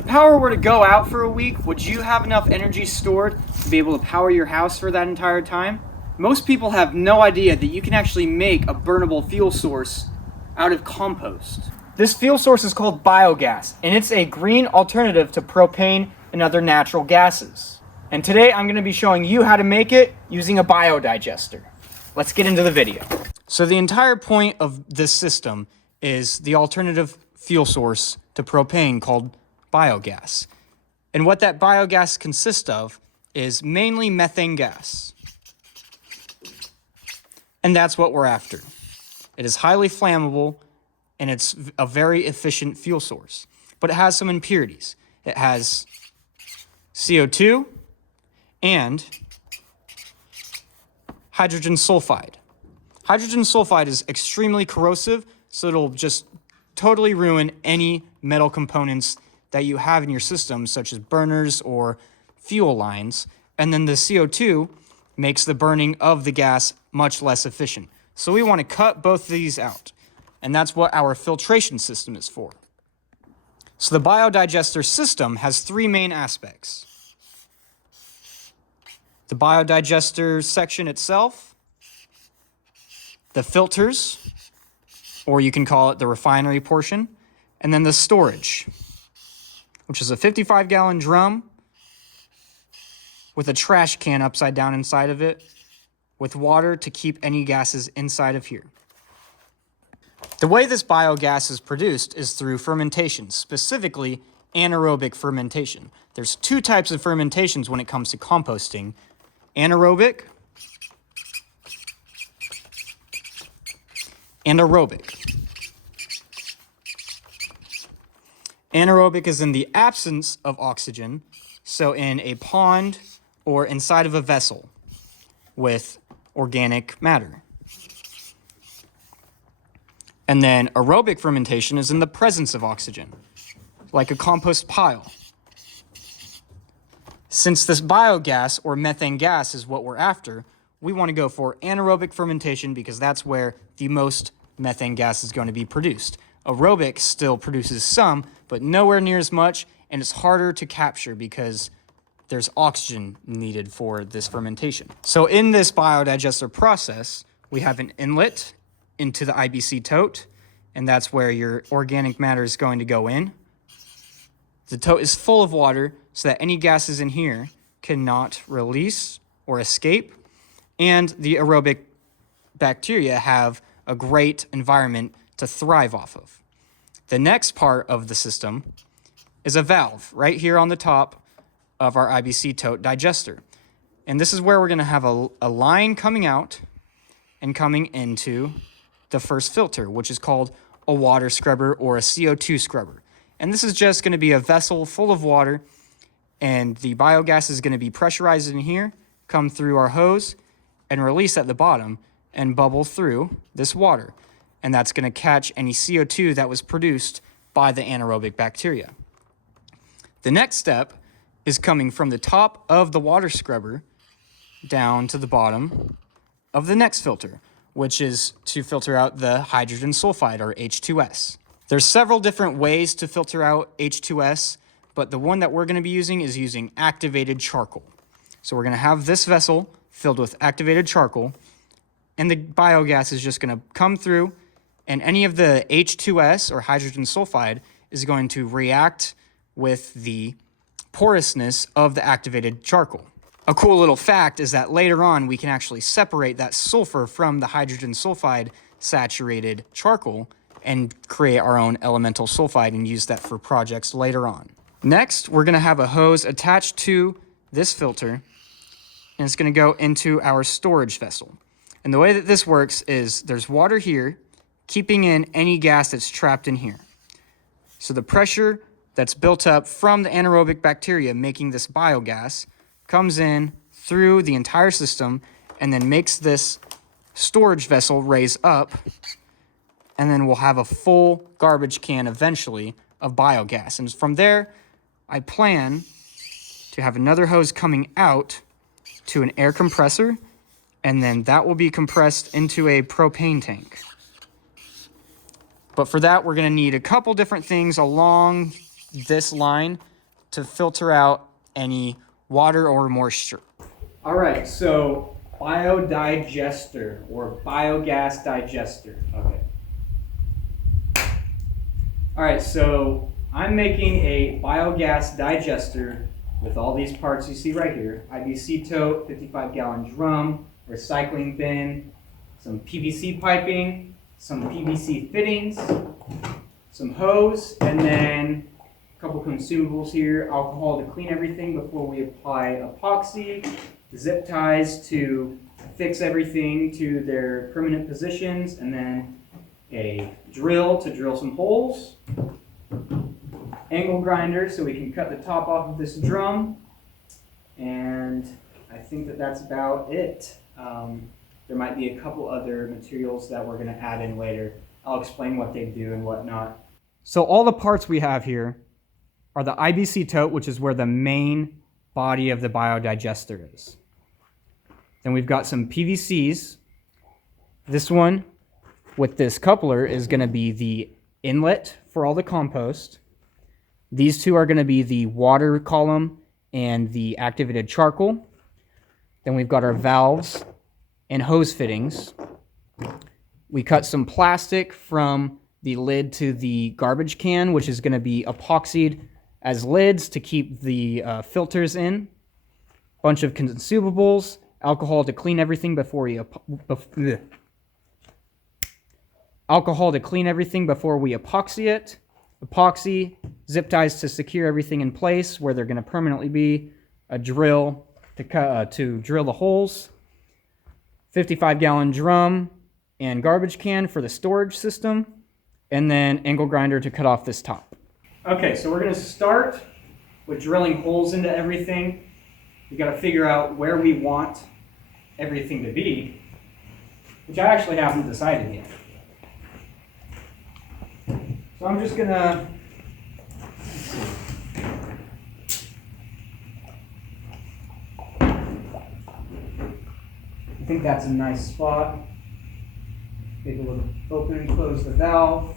the power were to go out for a week, would you have enough energy stored to be able to power your house for that entire time? Most people have no idea that you can actually make a burnable fuel source out of compost. This fuel source is called biogas, and it's a green alternative to propane and other natural gases. And today I'm going to be showing you how to make it using a biodigester. Let's get into the video. So the entire point of this system is the alternative fuel source to propane called biogas. And what that biogas consists of is mainly methane gas. And that's what we're after. It is highly flammable and it's a very efficient fuel source. But it has some impurities. It has CO2 and hydrogen sulfide. Hydrogen sulfide is extremely corrosive, so it'll just totally ruin any metal components that you have in your system, such as burners or fuel lines. And then the CO2 makes the burning of the gas much less efficient. So we want to cut both of these out. And that's what our filtration system is for. So the biodigester system has three main aspects. The biodigester section itself, the filters, or you can call it the refinery portion, and then the storage, which is a 55-gallon drum with a trash can upside down inside of it, with water to keep any gases inside of here. The way this biogas is produced is through fermentation, specifically anaerobic fermentation. There's two types of fermentations when it comes to composting: anaerobic and aerobic. Anaerobic is in the absence of oxygen, so in a pond or inside of a vessel with organic matter. And then aerobic fermentation is in the presence of oxygen, like a compost pile. Since this biogas or methane gas is what we're after, we want to go for anaerobic fermentation because that's where the most methane gas is going to be produced. Aerobic still produces some, but nowhere near as much, and it's harder to capture because there's oxygen needed for this fermentation. So in this biodigester process, we have an inlet into the IBC tote, and that's where your organic matter is going to go in. The tote is full of water so that any gases in here cannot release or escape, and the aerobic bacteria have a great environment to thrive off of. The next part of the system is a valve right here on the top of our IBC tote digester. And this is where we're going to have a line coming out and coming into the first filter, which is called a water scrubber or a CO2 scrubber. And this is just going to be a vessel full of water, and the biogas is going to be pressurized in here, come through our hose, and release at the bottom and bubble through this water. And that's going to catch any CO2 that was produced by the anaerobic bacteria. The next step is coming from the top of the water scrubber down to the bottom of the next filter, which is to filter out the hydrogen sulfide, or H2S. There's several different ways to filter out H2S, but the one that we're going to be using is using activated charcoal. So we're going to have this vessel filled with activated charcoal, and the biogas is just going to come through, and any of the H2S, or hydrogen sulfide, is going to react with the porousness of the activated charcoal. A cool little fact is that later on we can actually separate that sulfur from the hydrogen sulfide saturated charcoal and create our own elemental sulfide and use that for projects later on. Next, we're going to have a hose attached to this filter, and it's going to go into our storage vessel. And the way that this works is there's water here keeping in any gas that's trapped in here. So the pressure that's built up from the anaerobic bacteria making this biogas comes in through the entire system and then makes this storage vessel raise up, and then we'll have a full garbage can eventually of biogas. And from there, I plan to have another hose coming out to an air compressor, and then that will be compressed into a propane tank. But for that, we're going to need a couple different things along this line to filter out any water or moisture. All right, so biodigester or biogas digester. Okay. All right, so I'm making a biogas digester with all these parts you see right here. IBC tote, 55-gallon drum, recycling bin, some PVC piping, some PVC fittings, some hose, and then a couple consumables here, alcohol to clean everything before we apply epoxy, zip ties to fix everything to their permanent positions, and then a drill to drill some holes, angle grinder so we can cut the top off of this drum, and I think that that's about it. There might be a couple other materials that we're going to add in later. I'll explain what they do and whatnot. So all the parts we have here are the IBC tote, which is where the main body of the biodigester is. Then we've got some PVCs. This one with this coupler is going to be the inlet for all the compost. These two are going to be the water column and the activated charcoal. Then we've got our valves and hose fittings. We cut some plastic from the lid to the garbage can, which is going to be epoxied as lids to keep the filters in. Bunch of consumables, alcohol to clean everything before we epoxy it. Epoxy, zip ties to secure everything in place where they're going to permanently be. A drill to drill the holes. 55-gallon drum and garbage can for the storage system. And then angle grinder to cut off this top. Okay, so we're going to start with drilling holes into everything. We've got to figure out where we want everything to be, which I actually haven't decided yet. So I'm just going to, I think that's a nice spot. Maybe we'll open and close the valve.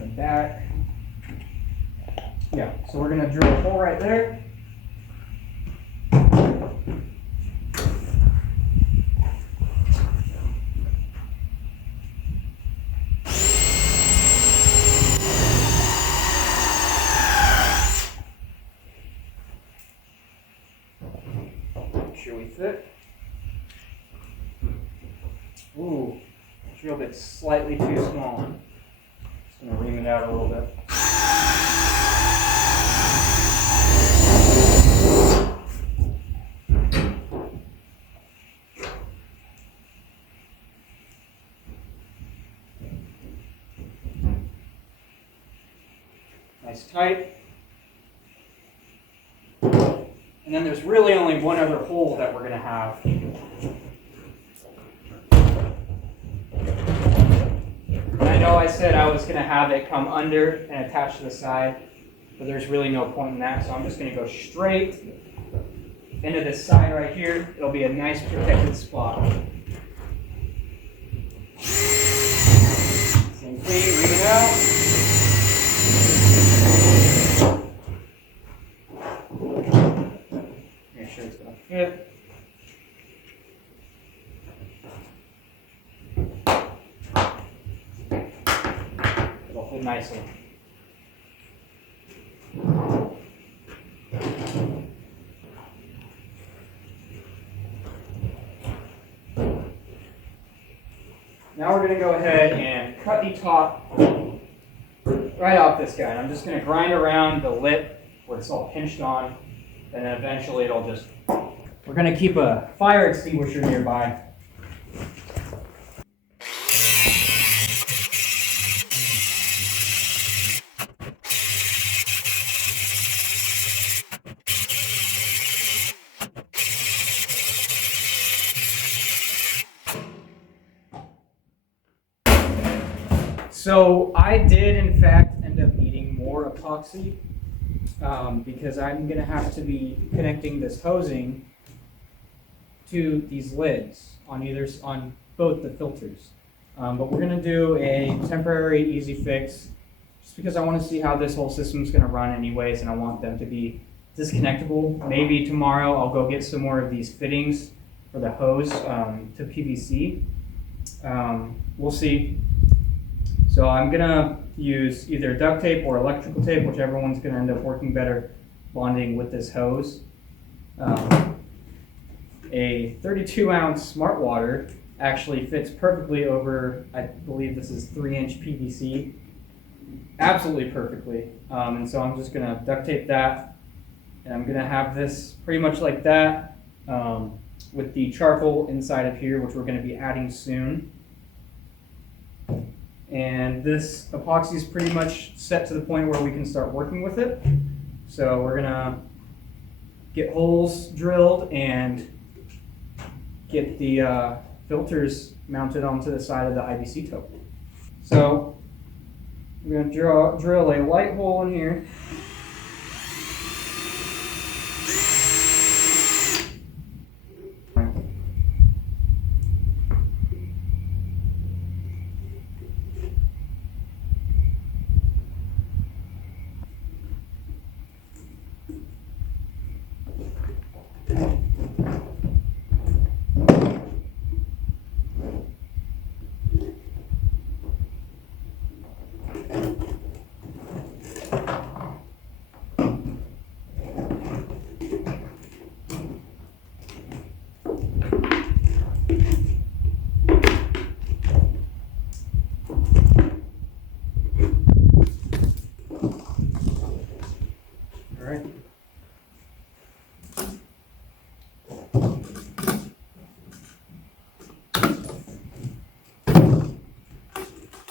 The back. Yeah, so we're going to drill a hole right there. Make sure we fit. Ooh, drill bit's slightly too small. Just going to ream it out a little bit. Nice tight. And then there's really only one other hole that we're going to have. And I know I said I was going to have it come under and attach to the side, but there's really no point in that, so I'm just going to go straight into this side right here. It'll be a nice protected spot. Same thing, ream it out. Make sure it's going to fit. It'll fit nicely. Now we're going to go ahead and cut the top right off this guy. And I'm just going to grind around the lip where it's all pinched on, and then eventually it'll just, we're going to keep a fire extinguisher nearby. So I did, in fact, end up needing more epoxy because I'm going to have to be connecting this hosing to these lids on both the filters. But we're going to do a temporary easy fix just because I want to see how this whole system is going to run anyways, and I want them to be disconnectable. Maybe tomorrow I'll go get some more of these fittings for the hose to PVC. We'll see. So I'm going to use either duct tape or electrical tape, whichever one's going to end up working better bonding with this hose. A 32-ounce smart water actually fits perfectly over, I believe this is 3-inch PVC, absolutely perfectly. And so I'm just going to duct tape that, and I'm going to have this pretty much like that with the charcoal inside of here, which we're going to be adding soon. And this epoxy is pretty much set to the point where we can start working with it. So we're going to get holes drilled and get the filters mounted onto the side of the IBC tote. So we're going to drill a light hole in here.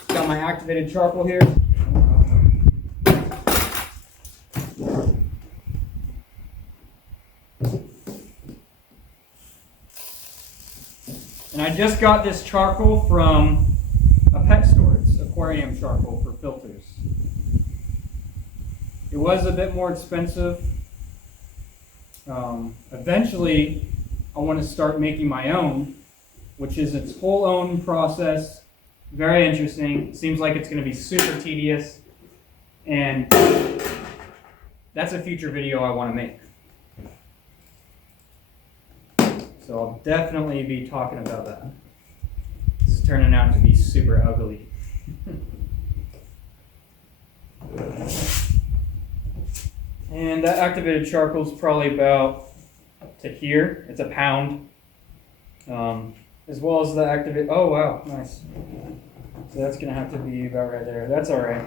Got my activated charcoal here. And I just got this charcoal from a pet store. It's aquarium charcoal for filters. It was a bit more expensive. Eventually, I want to start making my own, which is its whole own process. Very interesting. Seems like it's going to be super tedious, and that's a future video I want to make. So I'll definitely be talking about that. This is turning out to be super ugly. And that activated charcoal is probably about up to here. It's a pound. As well as the activate. Oh wow, nice. So that's gonna have to be about right there. That's all right.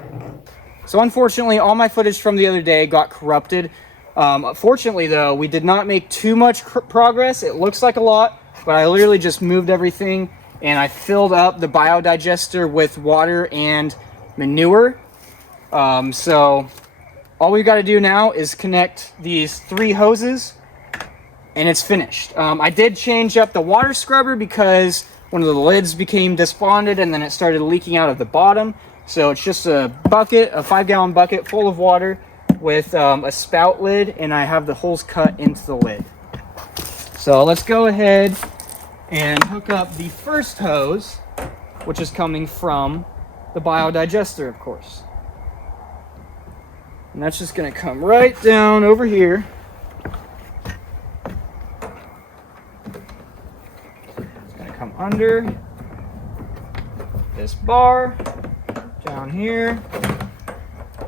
So unfortunately, all my footage from the other day got corrupted. Fortunately though, we did not make too much progress. It looks like a lot, but I literally just moved everything and I filled up the biodigester with water and manure. So all we've got to do now is connect these 3 hoses and it's finished. I did change up the water scrubber because one of the lids became desponded and then it started leaking out of the bottom. So it's just a bucket, a 5-gallon bucket full of water with a spout lid, and I have the holes cut into the lid. So let's go ahead and hook up the first hose, which is coming from the biodigester, of course. And that's just going to come right down over here. It's going to come under this bar, down here,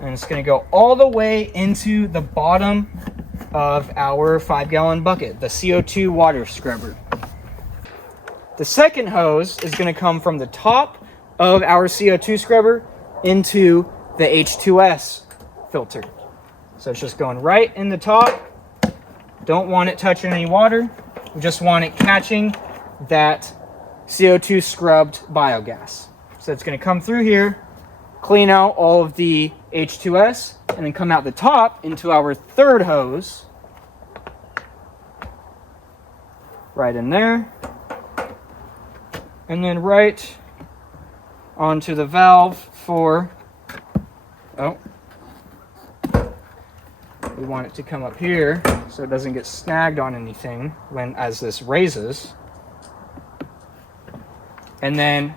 and it's going to go all the way into the bottom of our 5-gallon bucket, the CO2 water scrubber. The second hose is going to come from the top of our CO2 scrubber into the H2S filter. So it's just going right in the top. Don't want it touching any water. We just want it catching that CO2 scrubbed biogas. So it's going to come through here, clean out all of the H2S, and then come out the top into our third hose. Right in there. And then right onto the valve for, we want it to come up here so it doesn't get snagged on anything as this raises. And then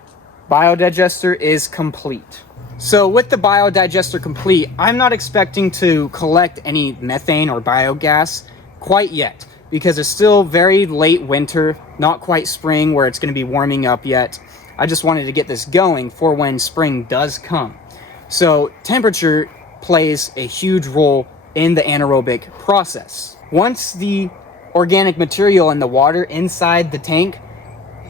Biodigester is complete. So with the biodigester complete, I'm not expecting to collect any methane or biogas quite yet, because it's still very late winter, not quite spring where it's going to be warming up yet. I just wanted to get this going for when spring does come. So temperature plays a huge role in the anaerobic process. Once the organic material in the water inside the tank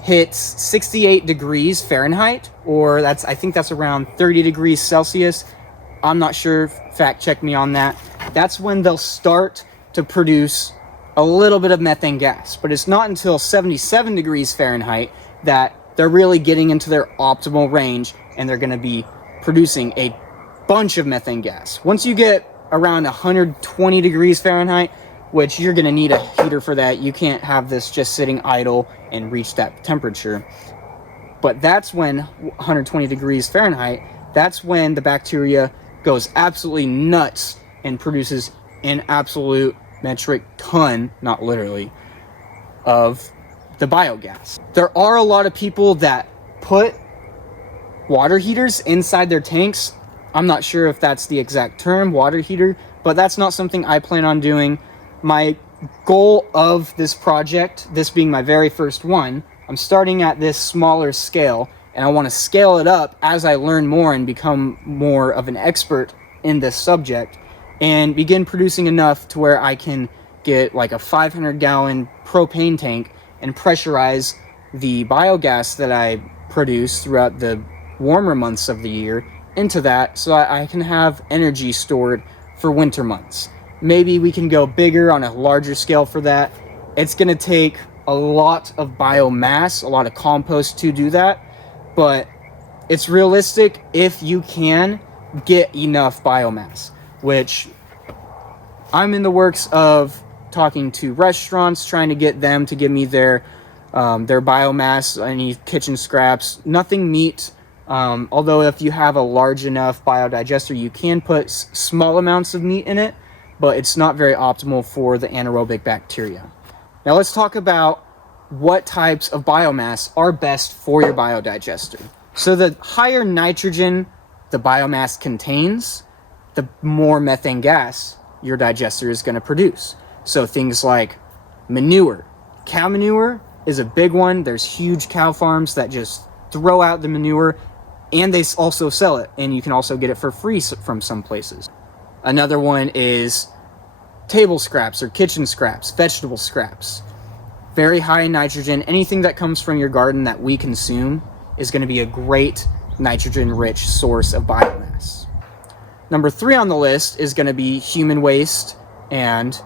hits 68 degrees Fahrenheit, or I think that's around 30 degrees Celsius. I'm not sure, fact check me on that. That's when they'll start to produce a little bit of methane gas, but it's not until 77 degrees Fahrenheit that they're really getting into their optimal range and they're gonna be producing a bunch of methane gas. Once you get around 120 degrees Fahrenheit, which you're gonna need a heater for that, you can't have this just sitting idle and reach that temperature. But that's when 120 degrees Fahrenheit, that's when the bacteria goes absolutely nuts and produces an absolute metric ton, not literally, of the biogas. There are a lot of people that put water heaters inside their tanks. I'm not sure if that's the exact term, water heater, but that's not something I plan on doing. My goal of this project, this being my very first one, I'm starting at this smaller scale, and I want to scale it up as I learn more and become more of an expert in this subject, and begin producing enough to where I can get like a 500-gallon propane tank and pressurize the biogas that I produce throughout the warmer months of the year into that, so I can have energy stored for winter months. Maybe we can go bigger on a larger scale for that. It's going to take a lot of biomass, a lot of compost to do that, but it's realistic if you can get enough biomass, which I'm in the works of talking to restaurants, trying to get them to give me their biomass, any kitchen scraps, nothing meat. Although if you have a large enough biodigester, you can put small amounts of meat in it, but it's not very optimal for the anaerobic bacteria. Now let's talk about what types of biomass are best for your biodigester. So the higher nitrogen the biomass contains, the more methane gas your digester is going to produce. So things like manure. Cow manure is a big one. There's huge cow farms that just throw out the manure, and they also sell it, and you can also get it for free from some places. Another one is table scraps or kitchen scraps, vegetable scraps. Very high in nitrogen. Anything that comes from your garden that we consume is going to be a great nitrogen-rich source of biomass. Number 3 on the list is going to be human waste and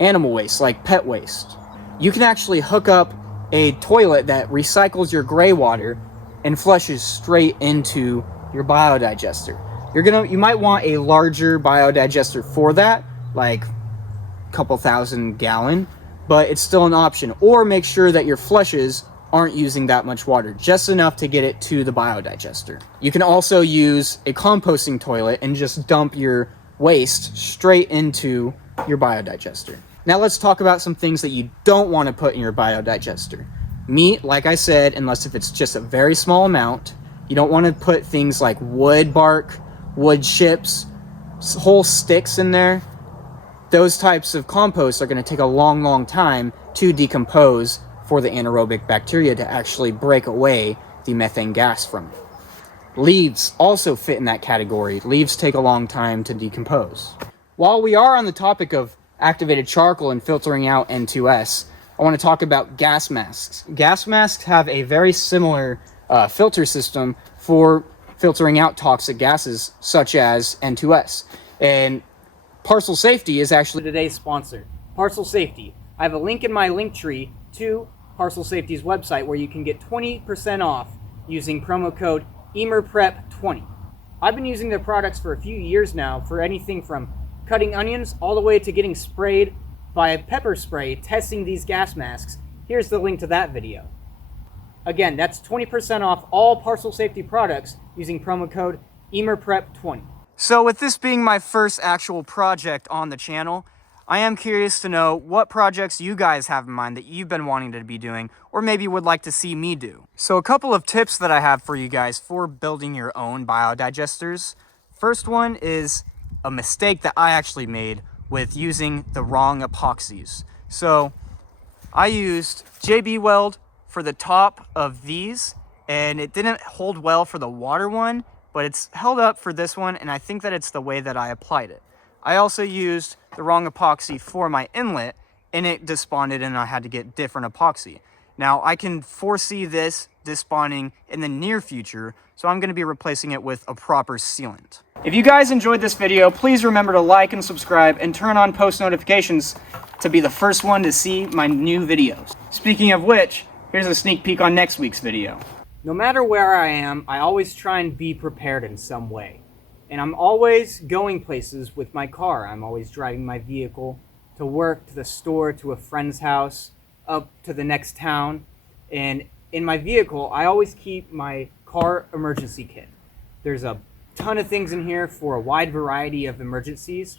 animal waste, like pet waste. You can actually hook up a toilet that recycles your gray water and flushes straight into your biodigester. You might want a larger biodigester for that, like a couple thousand gallon, but it's still an option. Or make sure that your flushes aren't using that much water, just enough to get it to the biodigester. You can also use a composting toilet and just dump your waste straight into your biodigester. Now let's talk about some things that you don't want to put in your biodigester. Meat, like I said, unless if it's just a very small amount. You don't want to put things like wood bark, wood chips, whole sticks in there. Those types of compost are going to take a long time to decompose for the anaerobic bacteria to actually break away the methane gas from it. Leaves also fit in that category. Leaves take a long time to decompose. While we are on the topic of activated charcoal and filtering out N2S, I want to talk about gas masks. Gas masks have a very similar filter system for filtering out toxic gases such as N2S. And PARCIL Safety is actually today's sponsor. PARCIL Safety. I have a link in my link tree to PARCIL Safety's website where you can get 20% off using promo code EMERPREP20. I've been using their products for a few years now for anything from cutting onions all the way to getting sprayed by a pepper spray testing these gas masks. Here's the link to that video. Again, that's 20% off all PARCIL Safety products using promo code EMERPREP20. So with this being my first actual project on the channel, I am curious to know what projects you guys have in mind that you've been wanting to be doing, or maybe would like to see me do. So a couple of tips that I have for you guys for building your own biodigesters. First one is a mistake that I actually made with using the wrong epoxies. So I used JB Weld for the top of these, and it didn't hold well for the water one, but it's held up for this one, and I think that it's the way that I applied it. I also used the wrong epoxy for my inlet, and it desponded, and I had to get different epoxy. Now, I can foresee this despawning in the near future, so I'm going to be replacing it with a proper sealant. If you guys enjoyed this video, please remember to like and subscribe and turn on post notifications to be the first one to see my new videos. Speaking of which, here's a sneak peek on next week's video. No matter where I am, I always try and be prepared in some way. And I'm always going places with my car. I'm always driving my vehicle to work, to the store, to a friend's house, up to the next town. And in my vehicle, I always keep my car emergency kit. There's a ton of things in here for a wide variety of emergencies.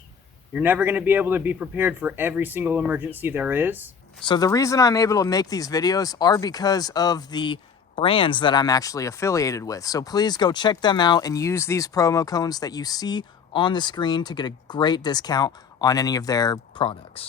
You're never going to be able to be prepared for every single emergency there is. So the reason I'm able to make these videos are because of the brands that I'm actually affiliated with. So please go check them out and use these promo codes that you see on the screen to get a great discount on any of their products.